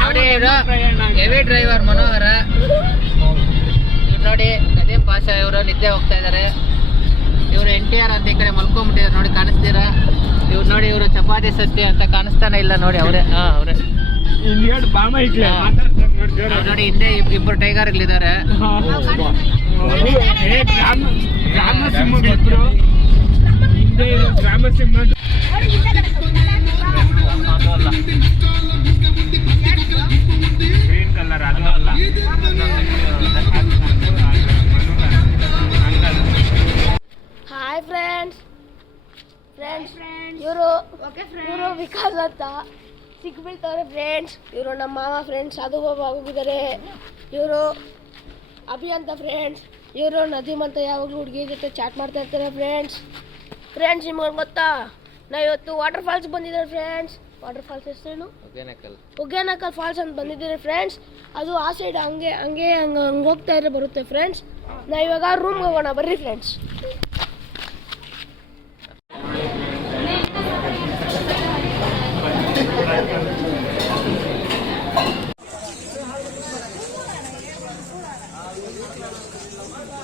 ನೋಡಿ ಡ್ರೈವರ್ ಮನೋಹರ ನೋಡಿ ನದೀಮ್ ಪಾಷಾ ಇವರು ನಿದ್ದೆ ಹೋಗ್ತಾ ಇದ್ದಾರೆ ಇವರು ಎನ್ ಟಿ ಆರ್ ಅಂತ ಈ ಕಡೆ ಮಲ್ಕೊಂಡ್ಬಿಟ್ಟಿದ್ರು ನೋಡಿ ಕಾಣಿಸ್ತೀರಾ ಇವ್ರು ನೋಡಿ ಇವರು ಚಪಾತಿ ಸತ್ತಿ ಅಂತ ಕಾಣಿಸ್ತಾನೆ ಇಲ್ಲ ನೋಡಿ ಅವರೇ ಹಾ ಅವರೇ ನೋಡಿ ಹಿಂದೆ ಇಬ್ಬರು ಟೈಗರ್ ಇಲ್ಲಿದ್ದಾರೆ ಗ್ರಾಮ ವಿಕಾಸ್ ಅಂತ ಸಿಕ್ಬಿಡ್ತಾರೆ ಫ್ರೆಂಡ್ಸ್ ಇವರು ನಮ್ಮ ಮಾವ ಫ್ರೆಂಡ್ಸ್ ಅದು ಹೋಗಿದ್ದಾರೆ ಇವರು ಅಭಿ ಅಂತ ಫ್ರೆಂಡ್ಸ್ ಇವರು ನದೀಮ್ ಅಂತ ಯಾವಾಗಲೂ ಹುಡುಗಿ ಜೊತೆ ಚಾಟ್ ಮಾಡ್ತಾ ಇರ್ತಾರೆ ಫ್ರೆಂಡ್ಸ್ ಫ್ರೆಂಡ್ಸ್ ನಿಮ್ಗೆ ಗೊತ್ತಾ ನಾ ಇವತ್ತು ವಾಟರ್ ಫಾಲ್ಸ್ ಬಂದಿದ್ದಾರೆ ಫ್ರೆಂಡ್ಸ್ ವಾಟರ್ ಫಾಲ್ಸ್ ಹೆಸರೇನು ಒಗ್ಗೇನಕಲ್ ಫಾಲ್ಸ್ ಅಂತ ಬಂದಿದ್ದೀರಿ ಫ್ರೆಂಡ್ಸ್ ಅದು ಆ ಸೈಡ್ ಹಂಗೆ ಹಂಗೆ ಹಂಗೆ ಹಂಗೆ ಹೋಗ್ತಾ ಇದ್ರೆ ಬರುತ್ತೆ ಫ್ರೆಂಡ್ಸ್ ನಾ ಇವಾಗ ರೂಮ್ಗೆ ಹೋಗೋಣ ಬರ್ರಿ ಫ್ರೆಂಡ್ಸ್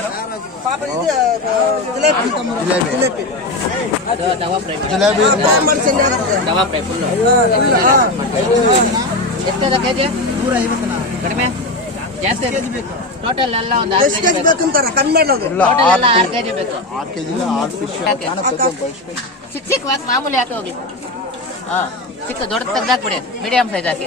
ಮಾಮೂಲಿ ಹಾಕಿ ಹೋಗಿ ಚಿಕ್ಕ ದೊಡ್ಡ ತೆಗ್ದಾಕ್ಬಿಡಿ ಮೀಡಿಯಂ ಸೈಜ್ ಹಾಕಿ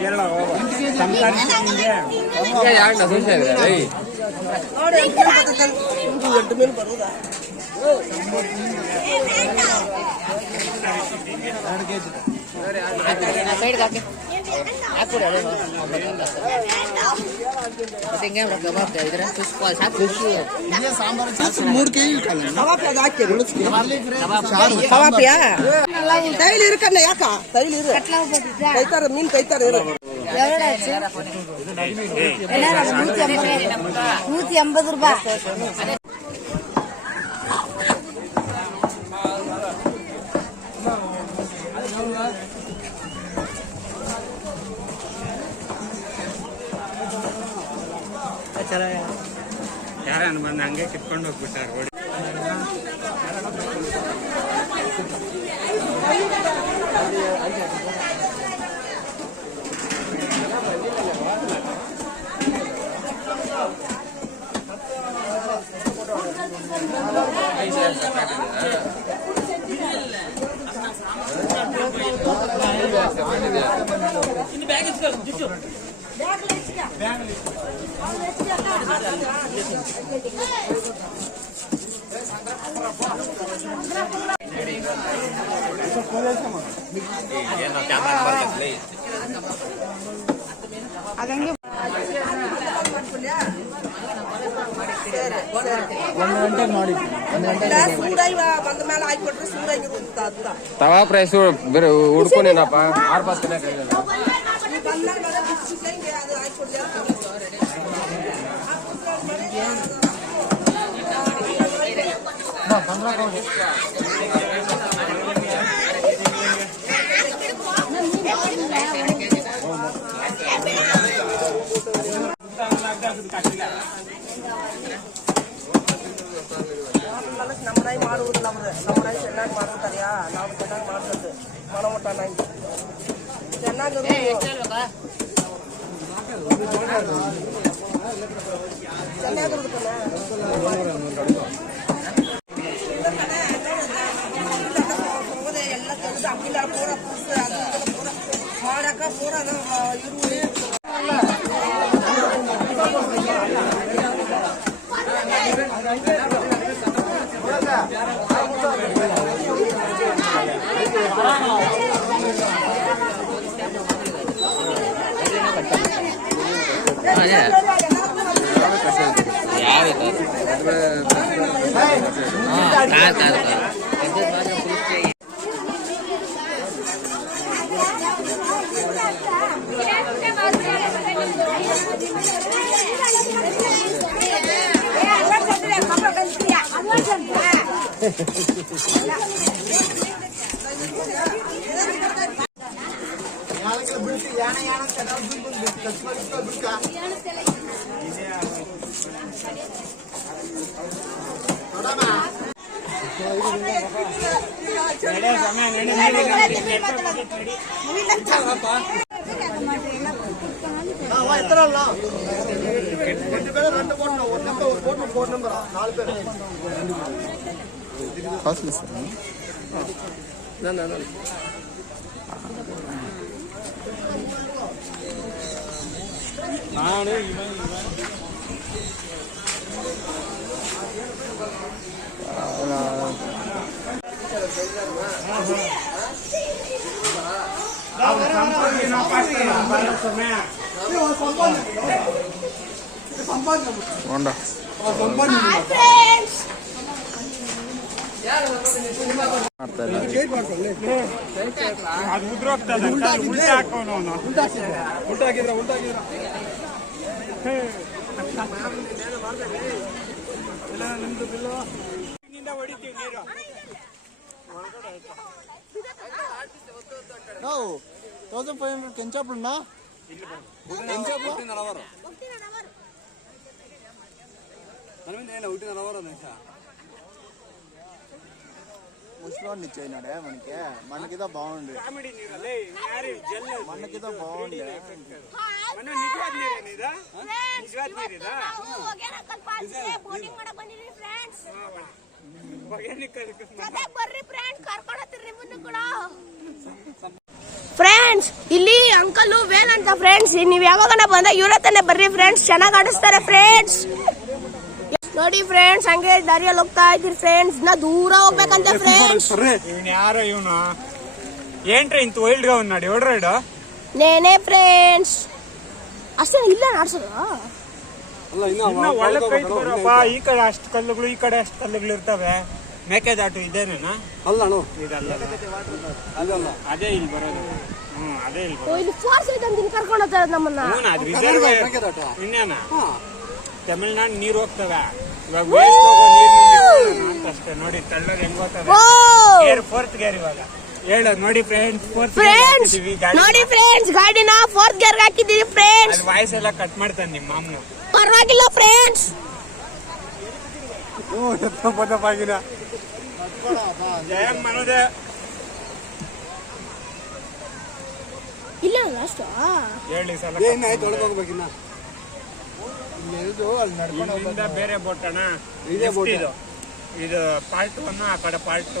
ಎಂಟು ಬರೋದಾ ಸೈಡ್ಗೆ ಹಾಕಿ ಮೂರು ಕೆ ಕವಾಪಿಯಾ ತೈಲಿ ಇರಕಣ್ಣ ಯಾಕ ತೈಲಿ ಇರು ಕೈತಾರ ಮೀನ್ ಕೈತಾರ ಇರು நூத்தி ஐம்பது ரூபாய் ಹಂಗೆ ಕಿತ್ಕೊಂಡು ಹೋಗ್ಬಿಟ್ಟಾರೆ ರೋಡ್ ಇನ್ನು ಬ್ಯಾಗ್ ಇಸ್ಕೊಂಡು ತವಾ ಪ್ರೈಸು ಹುಡ್ಕೊಂಡೇನಪ್ಪ ಆರು ನಮ್ಮನಾಯಿ ಮಾಡುವುದಿಲ್ಲ ಅವ್ರೆ ನಮ್ಮನಾಯಿ ಚೆನ್ನಾಗಿ ಮಾಡ್ತಾರೆ ಯಾ ನಾವು ಚೆನ್ನಾಗಿ ಮಾಡ್ಬೇಕು ಮನಮಟ್ಟ ನಾಯಿ ಚೆನ್ನಾಗಿ ಎಲ್ಲ ತೆಗೆದು ಅಮ್ಮಿಲ್ಲ ಪೂರ ಪೂರ ಮಾಡಕ್ಕ ಪೂರ ಇರು யாரு கார் கார் கார் எத்தனை ரெண்டு பேரும் ரெண்டு போடணும் ஒரு நம்பர் ஒரு போட்டு போடணும் நாலு பேர் Pas mı sen? Ne ne ne? Ne Wanda. Oh, thousand five hundred ಕೆಂಚಾಪುಣ್ಣ Kenchapura ನಲವಾರು ನಲವರಿಂದ ಏನು ಊಟಿ ನಲವಾರು ಅಂತ ಫ್ರೆಂಡ್ಸ್ ಇಲ್ಲಿ ಅಂಕಲ್ ವೇಲ್ ಅಂತ ಫ್ರೆಂಡ್ಸ್ ನೀವು ಯಾವಾಗ ಬಂದ ಇವ್ರ ಬರ್ರಿ ಫ್ರೆಂಡ್ಸ್ ಚೆನ್ನಾಗ್ ಆಡಿಸ್ತಾರೆ ಫ್ರೆಂಡ್ಸ್ ನೋಡಿ ಫ್ರೆಂಡ್ಸ್ ಹಂಗೆ ದಾರಿಯಲ್ಲಿ ಹೋಗ್ತಾ ಇದ್ದೀರಿ ಫ್ರೆಂಡ್ಸ್ ನಾ ದೂರ ಹೋಗ್ಬೇಕಂತ ಫ್ರೆಂಡ್ಸ್ ಇವನ್ ಯಾರ ಇವನು ಏನ್ರಿ ಇಂತ ವೈಲ್ಡ್ ಗೌನ್ ನೋಡಿ ಹೊಡ್ರೈಡ ನೇನೆ ಫ್ರೆಂಡ್ಸ್ ಅಷ್ಟೇ ಇಲ್ಲ ನಾಡ್ಸೋದು ಒಳ್ಳೆ ಕೈ ಬರಪ್ಪ ಈ ಕಡೆ ಅಷ್ಟು ಕಲ್ಲುಗಳು ಈ ಕಡೆ ಅಷ್ಟು ಕಲ್ಲುಗಳು ಇರ್ತವೆ ಮೇಕೆದಾಟು ಇದೇನೇನಾ ಅಲ್ಲ ಇದಲ್ಲ ಅದೇ ಇಲ್ಲಿ ಬರೋದು ಹ್ಮ್ ಅದೇ ಇಲ್ಲಿ ಇಲ್ಲಿ ಫೋರ್ಸ್ ಅಂತ ಕರ್ಕೊಂಡು ಹೋಗ್ತಾರೆ ನಮ್ಮನ್ನ ಇನ್ನೇನ ತಮಿಳ್ನಾಡ್ ನೀರು ಹೋಗ್ತವೆ ಇವಾಗ ಅಷ್ಟೇ ನೋಡಿ ತಳ್ಳೋದು ಹೆಂಗ್ ಗೊತ್ತದೆ ಫೋರ್ತ್ ಗೇರ್ ಇವಾಗ ಹೇಳು ನೋಡಿ ಫ್ರೆಂಡ್ಸ್ ಫೋರ್ತ್ ಫ್ರೆಂಡ್ಸ್ ನೋಡಿ ಫ್ರೆಂಡ್ಸ್ ಗಾಡಿನ ಫೋರ್ತ್ ಗೇರ್ ಹಾಕಿದ್ದೀವಿ ಫ್ರೆಂಡ್ಸ್ ವಾಯ್ಸ್ ಎಲ್ಲ ಕಟ್ ಮಾಡ್ತಾನೆ ನಿಮ್ಮ ಮಾಮನು ಪರವಾಗಿಲ್ಲ ಫ್ರೆಂಡ್ಸ್ ಓ ಪದ ಪಾಗಿನ ಜಯ ಮನೋಜ ಇಲ್ಲ ಲಾಸ್ಟ್ ಹೇಳಿ ಸಲ ಏನಾಯ್ತು ಒಳಗೆ ಹೋಗ್ಬೇಕಿನ್ನ ಅಲ್ಲಿ ನಡ್ಕೊಂಡು ಬೇರೆ ಬೋಟ್ ಬೋಟ್. ಇದು ಪಾರ್ಟ್ ಆ ಕಡೆ ಪಾರ್ಟ್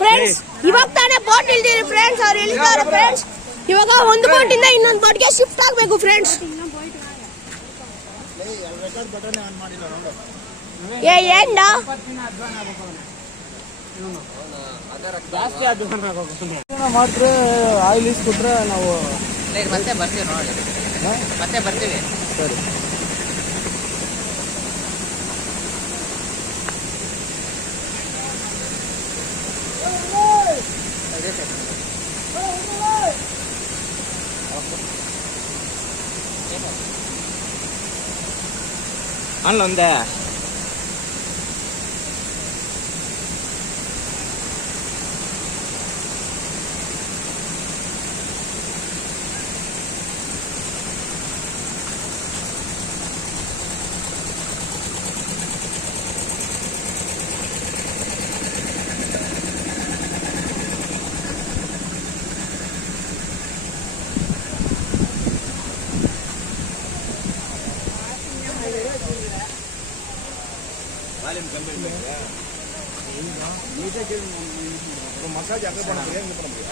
ಫ್ರೆಂಡ್ಸ್ ಇವಾಗ ಫ್ರೆಂಡ್ಸ್ ಫ್ರೆಂಡ್ಸ್ ಇವಾಗ ಒಂದು ಬೋಟ್ ಇಂದ ಇನ್ನೊಂದು ಬೋಟ್ಗೆ ಶಿಫ್ಟ್ ಆಗ್ಬೇಕು ಫ್ರೆಂಡ್ಸ್ ಏ ಜಾಸ್ತಿ ಅದು ಮಾಡಿದ್ರೆ ಆಯಿಲ್ ಇಸ್ಕೊಟ್ರೆ ನಾವು ಮತ್ತೆ ಬರ್ತೀವಿ ನೋಡಿ ಮತ್ತೆ ಬರ್ತೀವಿ ಸರಿ ಅಲ್ಲೊಂದೇ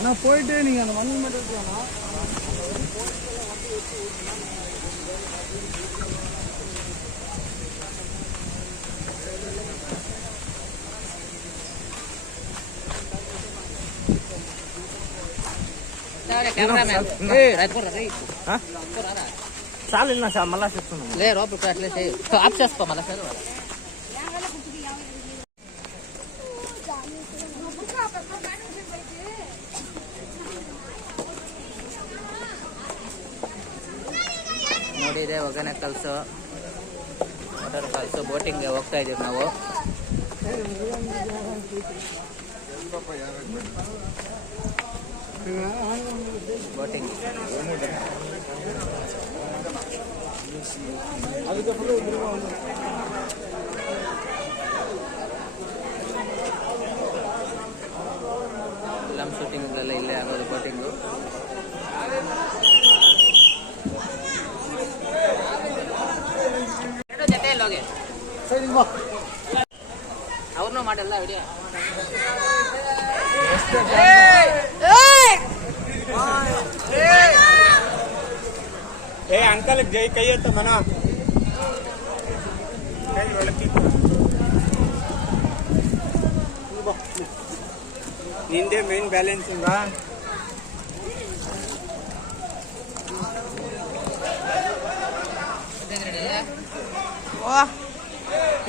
நான் போயிட்டு நீங்கள் அந்த மண்ணு மட்டும் போகணும் చాలు మళ్ళా చెప్తున్నాను లేదు లోపలికి అట్లే చేయి ఆప్ చేసుకో మళ్ళీ ಕನೆಕ್ಟ್ ಕಲ್ಸು ವಾಟರ್ ಫಾಲ್ಸು ಬೋಟಿಂಗ್ಗೆ ಹೋಗ್ತಾ ಇದ್ದೀವಿ ನಾವು ಬೋಟಿಂಗ್ அதுக்கப்புறம் ಅವ್ರನ್ನೂ ಮಾಡಲ್ಲ ವಿಡಿಯೋ ఏ అంకల్ జై కయ్యతో మన నిందే మెయిన్ బ్యాలెన్స్ ఉందా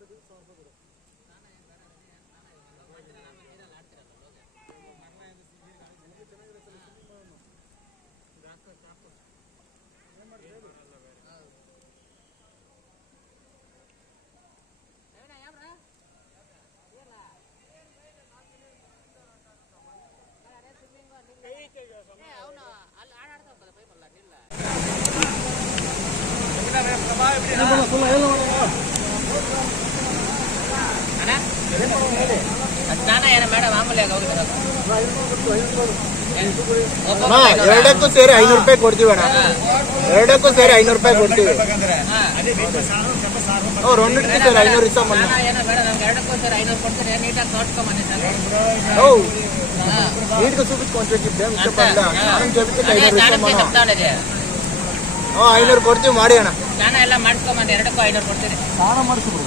બધું સોંપવું પડે ಎರಡಕ್ಕೂ ಸೇರಿ ಐನೂರು ರೂಪಾಯಿ ಕೊಡ್ತೀವಿ ಅಣ್ಣ ಎರಡಕ್ಕೂ ಸೇರಿ ಐನೂರು ರೂಪಾಯಿ ಕೊಡ್ತೀವಿ ಅವ್ರು ಒಂದಿಟ್ಟು ಸರ್ ಐನೂರು ಇಷ್ಟ ಮನೆ ನೀಟ್ಗೆ నీట్గా ಐನೂರು మనం ಐನೂರು ಕೊಡ್ತೀವಿ ಮಾಡಿ ಅಣ್ಣ ಸ್ನಾನ ಎಲ್ಲ ಮಾಡ್ಕೊಂಬಂದು ಎರಡಕ್ಕೂ ಐನೂರು ಕೊಡ್ತೀನಿ ಸ್ನಾನ ಮಾಡಿಸ್ಬಿಡು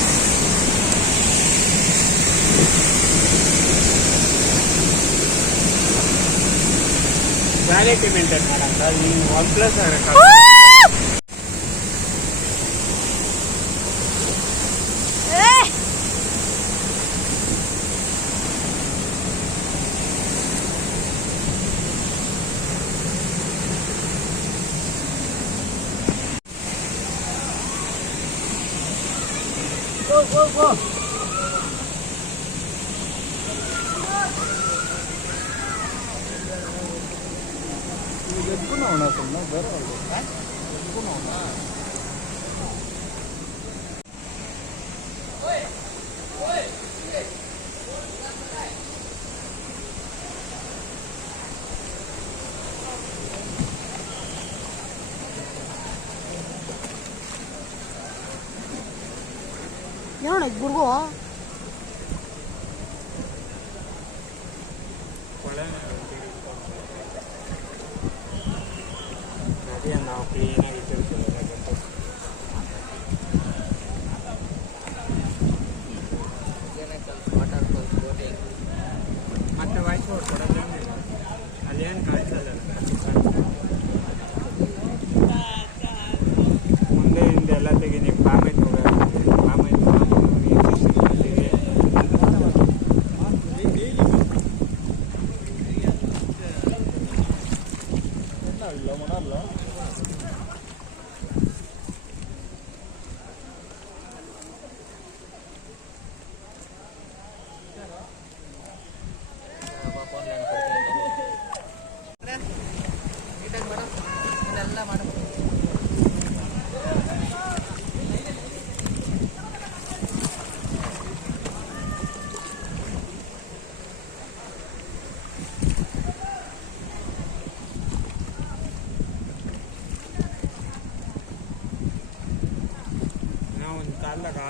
झाले पेमेंट मला मी वन प्लस 不能的。喂，喂，喂，我来，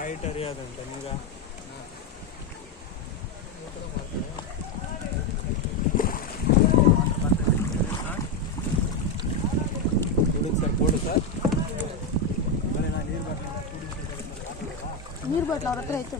ஹைட் அறியாதுங்க தண்ணிரா கொடுங்க சார் போடு சார் ನೀರು ಬಾಟ್ಲ ಅವ್ರ ಹತ್ರ ಆಯ್ತು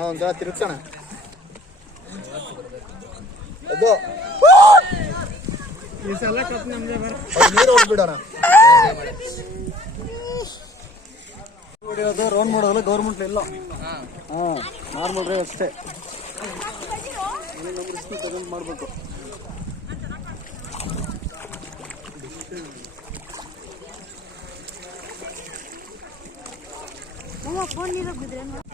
ಹಾಂ ಒಂದ್ಸಲ ತಿರುಗ್ಸೋಣ ಅದು ನೀರು ರೌಂಡ್ ಮಾಡೋದಲ್ಲ ಗೌರ್ಮೆಂಟ್ ಇಲ್ಲ ಹಾ ನಾರ್ಮಲ್ ಅಷ್ಟೇ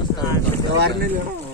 no, no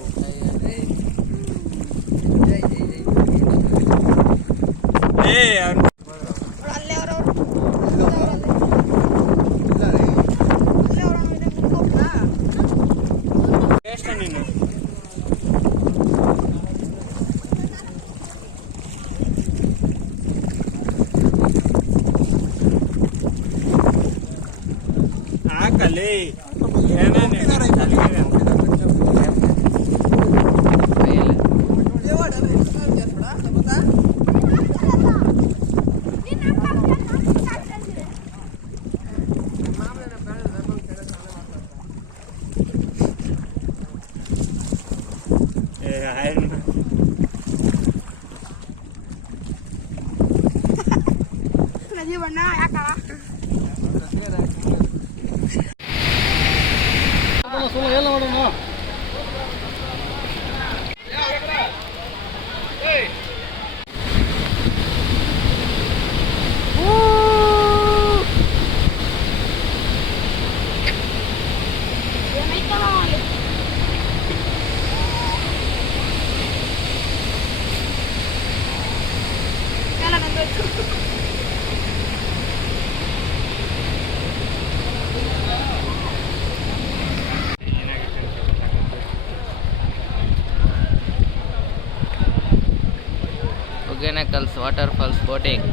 पेनकल्स वाटरफॉल्स बोटिंग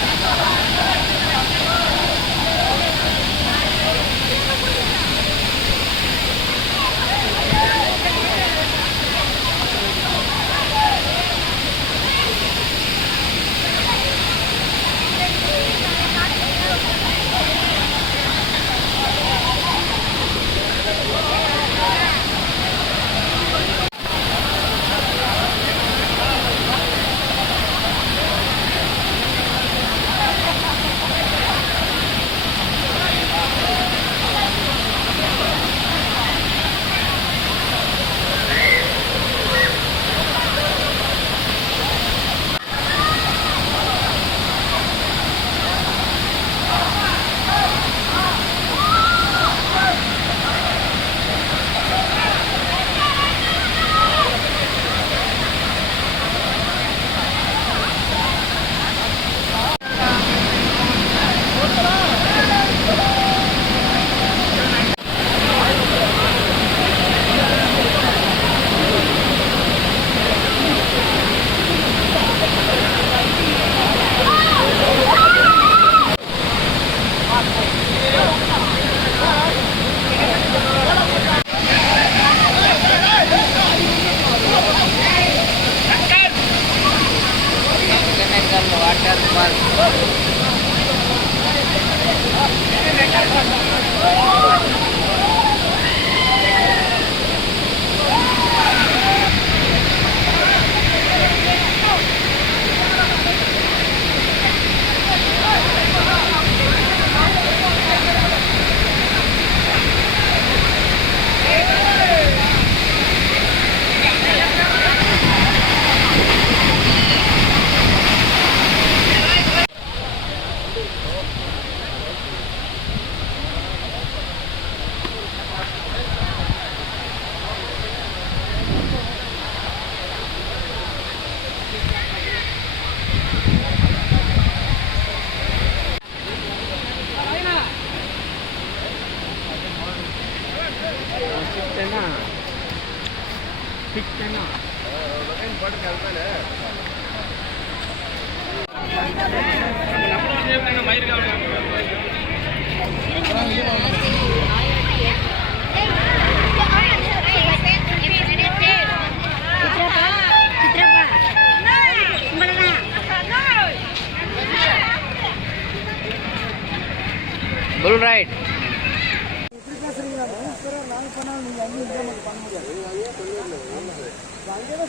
Yeah.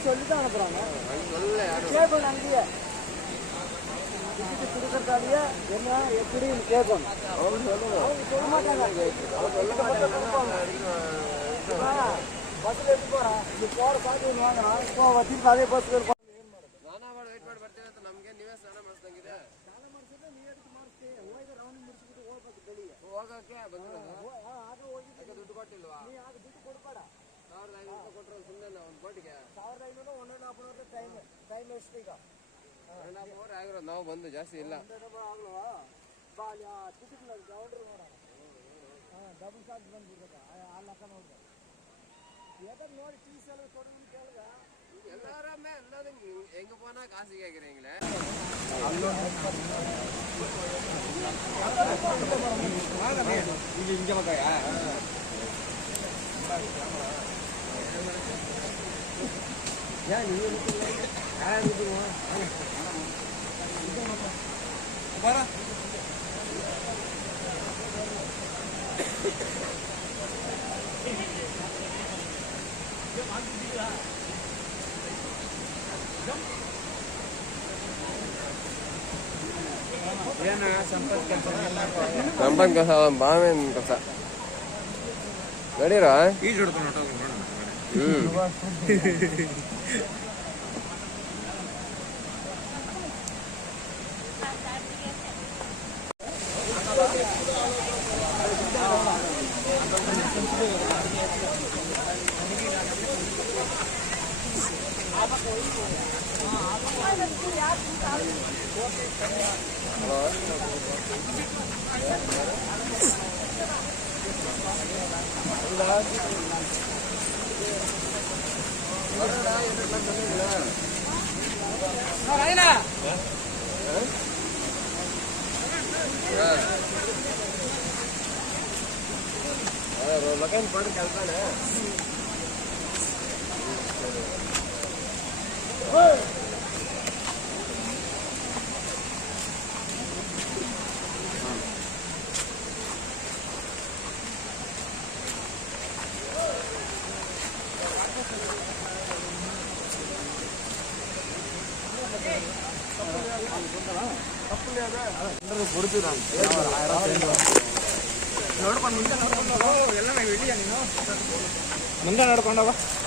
சொல்லி தான் அனுப்புகிறாங்க கேட்கணும் அங்கேயே டிக்கெட் கொடுக்கறதாலேயே என்ன எப்படின்னு கேட்கணும் அவங்க சொல்ல மாட்டாங்க பஸ்ஸில் எடுத்து போகிறேன் இது போகிற பார்த்து வாங்குறான் இப்போ வச்சுட்டு அதே பஸ்ஸில் ಹೋಗಕ್ಕೆ ಬಂದ ಆಗ ಹೋಗಿ ದುಡ್ಡು ಕೊಟ್ಟಿಲ್ವಾ ಆಗ ದುಡ್ಡು ಕೊಡ್ಬೇಡ ಸಾವಿರದ ಐನೂರು ಕೊಟ್ಟರೆ ಸುಮ್ಮನೆ ಒಂದು ಬೋಟಿಗೆ ಸಾವಿರದ ಐನೂರು ಒಂದು ನಾಲ್ಕು ನೂರು ಟೈಮ್ ಟೈಮ್ ಎಷ್ಟು ಈಗ ಮೂರು ಆಗಿರೋದು ನಾವು ಬಂದು ಜಾಸ್ತಿ ಇಲ್ಲ ಆಗಲ್ವಾ ಬಾ ಅಲ್ಲಿ ಆ ಟಿಕೆಟ್ ಗೌಂಡ್ರಿ ನೋಡೋಣ ಹಾಂ ಡಬಲ್ ಚಾರ್ಜ್ ಬಂದಿರ್ಬೇಕು ಆ ಲೆಕ್ಕ ನೋಡಿದೆ ஏதாவது நோடி டீ செலவு கொடுன்னு கேளுங்க எல்லாருமே எல்லாரும் எங்க போனா காசு கேக்குறீங்களே இங்க இங்க பக்கையா ಸಂಪತ್ ಕಸ ಬಾವೇನ್ ಕಸ ನಡೀರಾ ಈಜು ಹಿಡ್ಕೊಂಡು Ừ. Thank you. ಮಗನ್ ಬಂದು ಕಲ್ತಾನೆ பொறுத்து நான் எல்லாமே வெளியா நீங்க நோட பண்ணவா